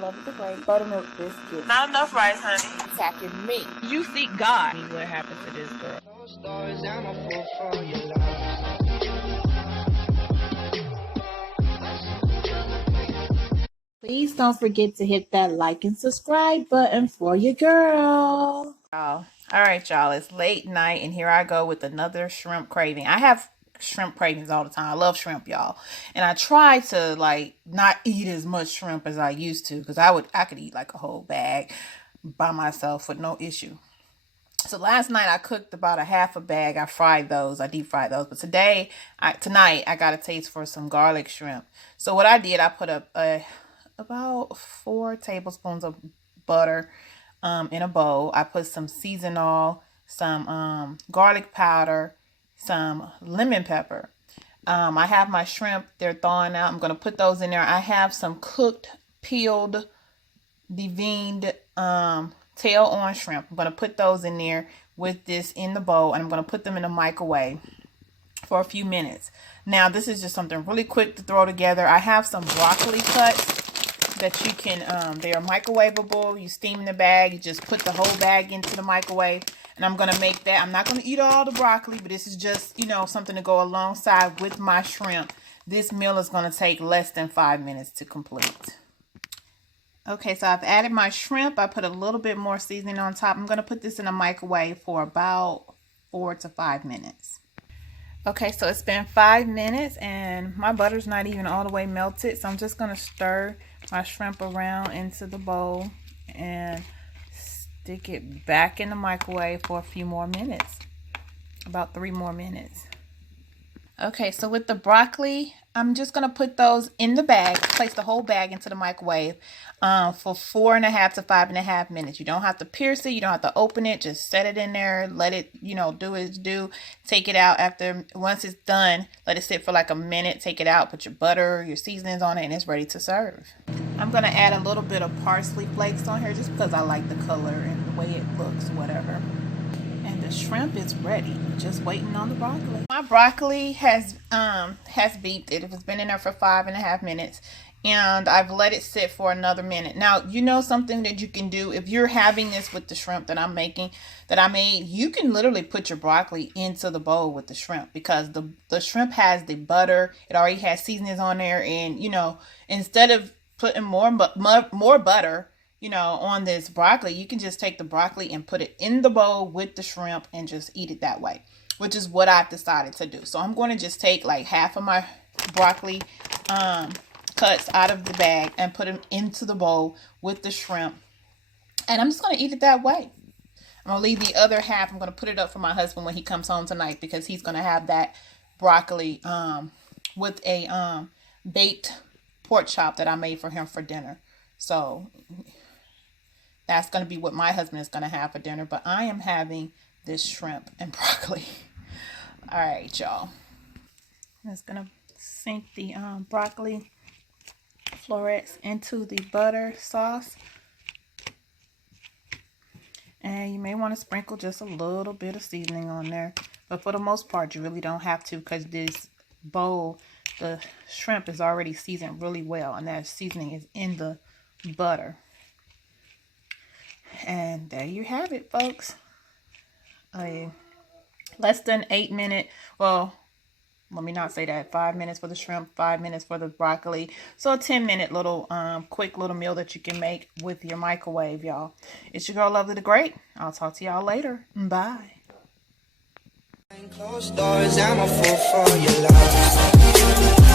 Lovely the Great buttermilk biscuits. Not enough rice, honey. Attacking me. You seek God. What happened to this girl? Please don't forget to hit that like and subscribe button for your girl. All right, y'all. It's late night, and here I go with another shrimp craving. I have shrimp cravings all the time. I love shrimp, y'all, and I try to like not eat as much shrimp as I used to, because I could eat like a whole bag by myself with no issue. So last night I cooked about a half a bag. I fried those. I deep fried those. But tonight I got a taste for some garlic shrimp. So what I did, I put up about 4 tablespoons of butter in a bowl. I put some seasoned oil, some garlic powder, some lemon pepper. I have my shrimp. They're thawing out. I'm going to put those in there. I have some cooked, peeled, deveined tail on shrimp. I'm going to put those in there with this in the bowl, and I'm going to put them in the microwave for a few minutes. Now, this is just something really quick to throw together. I have some broccoli cuts that you can, they are microwavable. You steam in the bag. You just put the whole bag into the microwave, and I'm going to make that. I'm not going to eat all the broccoli, but this is just, you know, something to go alongside with my shrimp. This meal is going to take less than 5 minutes to complete. Okay, so I've added my shrimp. I put a little bit more seasoning on top. I'm going to put this in a microwave for about 4 to 5 minutes. Okay, so it's been 5 minutes and my butter's not even all the way melted. So I'm just going to stir my shrimp around into the bowl and stick it back in the microwave for a few more minutes. About 3 more minutes. Okay, so with the broccoli, I'm just going to put those in the bag, place the whole bag into the microwave for 4.5 to 5.5 minutes. You don't have to pierce it. You don't have to open it. Just set it in there. Let it, you know, do its due. Take it out once it's done, let it sit for like a minute. Take it out, put your butter, your seasonings on it, and it's ready to serve. I'm going to add a little bit of parsley flakes on here just because I like the color and the way it looks, whatever. The shrimp is ready, just waiting on the broccoli. My broccoli has beeped. It has been in there for 5.5 minutes, and I've let it sit for another minute. Now, you know something that you can do if you're having this with the shrimp that I'm making, that I made, you can literally put your broccoli into the bowl with the shrimp, because the shrimp has the butter. It already has seasonings on there, and you know, instead of putting more butter, you know, on this broccoli, you can just take the broccoli and put it in the bowl with the shrimp and just eat it that way, which is what I've decided to do. So I'm going to just take like half of my broccoli cuts out of the bag and put them into the bowl with the shrimp. And I'm just going to eat it that way. I'm going to leave the other half. I'm going to put it up for my husband when he comes home tonight, because he's going to have that broccoli with a baked pork chop that I made for him for dinner. So that's going to be what my husband is going to have for dinner. But I am having this shrimp and broccoli. All right, y'all. I'm just going to sink the broccoli florets into the butter sauce. And you may want to sprinkle just a little bit of seasoning on there. But for the most part, you really don't have to, because this bowl, the shrimp is already seasoned really well. And that seasoning is in the butter. And there you have it, folks. Less than 8 minute, well, let me not say that, 5 minutes for the shrimp, 5 minutes for the broccoli. So a 10-minute little quick little meal that you can make with your microwave, y'all. It's your girl Lovely the Great. I'll talk to y'all later. Bye. Closed doors, I'm a fool for your love.